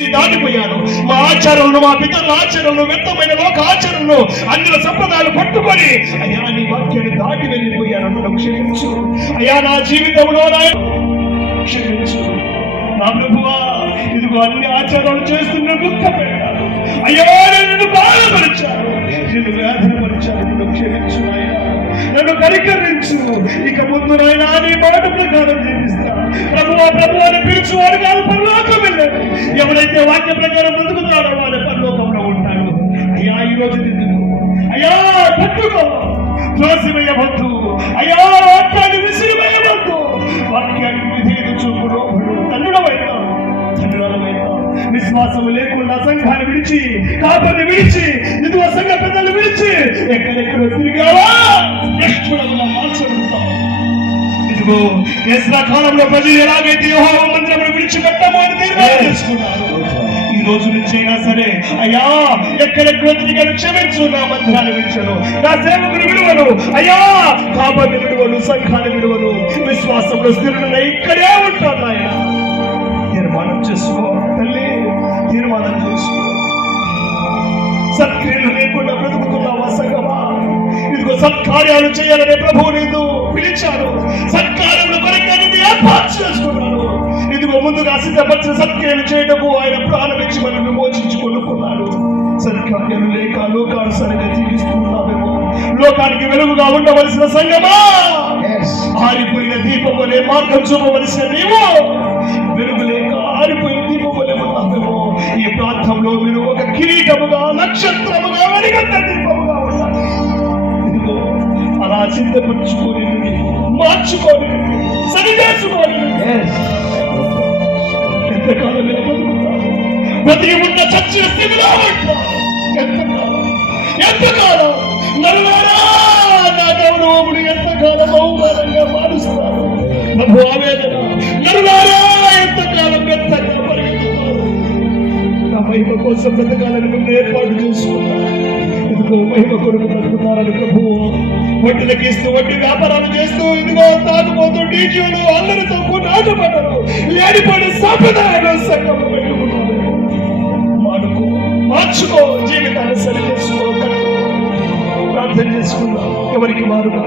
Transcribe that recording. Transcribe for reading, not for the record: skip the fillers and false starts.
దాటిపోయాను. మా ఆచారాలను, మా పితరుల ఆచారాలను, వ్యర్థమైన లోక ఆచారాలను, అన్యుల సంప్రదాయాలు పట్టుకొని అయ్యా నీ వాక్యాన్ని దాటి వెళ్ళిపోయాను. నన్ను క్షమించు అయ్యా, నా జీవితంలో క్షమించు నా ప్రభువా. ఇదిగో అన్ని ఆచారాలు చేస్తున్న దుఃఖ పెట్టాను అయ్యా, నిన్ను బాధపరిచాను, నిన్ను వేదనపరిచాను. నన్ను క్షమించు నాయన, నన్ను కనికరించు. ఇక ముందు నాయన నీ మాట ప్రకారం జీవిస్తా. ప్రభువా ప్రభువా అని పిలుచువాడు కాదు, పరలోకం వెళ్ళాడు. ఎవరైతే వాక్య ప్రకారం బ్రతుకుతాడో వాడు పరలోకంలో ఉంటాడు. అయ్యా ఈ రోజు నిన్ను అయ్యా పట్టుకో, త్రోసివేయవద్దు అయ్యా, వాక్యాన్ని విసిరివేయవద్దు. వాక్యానికి విధేయత చూపుడు తండ్రుడమైనా తండ్రులమైనా విశ్వాసము లేకుండా సంఘాన్ని విడిచి, కాపరిని విడిచి, ఇదిగో సంఘ పెద్దలు విడిచి ఎక్కడెక్కడ తిరిగావా నిష్ఠురముగా మార్చబడతావు. ఇదిగో ఎస్రా కాలంలో ప్రజలు ఎలాగైతే యెహోవా మందిరమును విడిచిపెట్టామో అని తీర్మానం చేసుకున్నారు. ఈ రోజు నుంచి అయినా సరే అయ్యా ఎక్కడెక్కడ తిరిగాను క్షమించు. నా మందిరాన్ని విడిచను, నా సేవకుని విడువను అయ్యా, కాపరిని విడువను, సంఘాన్ని విడువను, విశ్వాసంలో స్థిరులై ఇక్కడే ఉంటాను. ఆయన తీర్మానం చేసుకో తల్లి, తీర్మానం చేసుకో. సత్క్రియలు లేకుండా బ్రతుకుతున్నావా సంగమా? ఇదిగో సత్కార్యాలు చేయాలనే ప్రభువు నీకు పిలిచాడు. సత్కార్యముల కొరకు ఏర్పాటు చేసుకున్నాడు. ఇదిగో ముందుగా సిద్ధపరిచిన సత్క్రియలు చేయడము ఆయన ప్రాణం ఇచ్చి మనం విమోచించుకొనుకున్నాడు. సత్కార్యాలు లేక లోకానుసారంగా జీవిస్తున్నామేమో. లోకానికి వెలుగుగా ఉండవలసిన సంగమా, ఆరిపోయిన దీపం వలె మార్గం చూపవలసిన నీవు వెలుగు లేక ఆరిపోయిన దీపం వలె ఉన్నామేమో. ఈ ప్రాంతంలో మీరు ఒక కిరీటముగా, నక్షత్రముగా, వెలుగంత దీపముగా ఉండాలి. ఇదిగో అలా సిద్ధపరుచుకొని మార్చుకోని సరి చేసుకోని ఎంతకాలం బతికి ఉన్న చచ్చిన స్థితిలో ఎంతకాలం నరులారా నా గౌరవముడు ఎంతకాలం అవమానంగా మారుస్తారు. ప్రభు ఆవేదన నరులారా ఎంతకాలం ఎంతగా పరిగెత్తుతారు. నా మహిమ కోసం బ్రతకాలని మేము ఏర్పాటు చేసుకున్నాను. ఇదిగో మహిమ కొరకు బ్రతుకుతారని ప్రభువు వడ్డీలకు ఇస్తూ, వడ్డీ వ్యాపారాలు చేస్తూ, ఇదిగో తాగుపోతూ, డీజీలు అల్లరితో నాటపడరు, లేడిపడి సంప్రదాయాలు సంఘం పెట్టుకున్నారు. మానుకో, మార్చుకో, జీవితాన్ని సరి చేసుకో. ప్రార్థన చేసుకుందాం ఎవరికి వారుగా.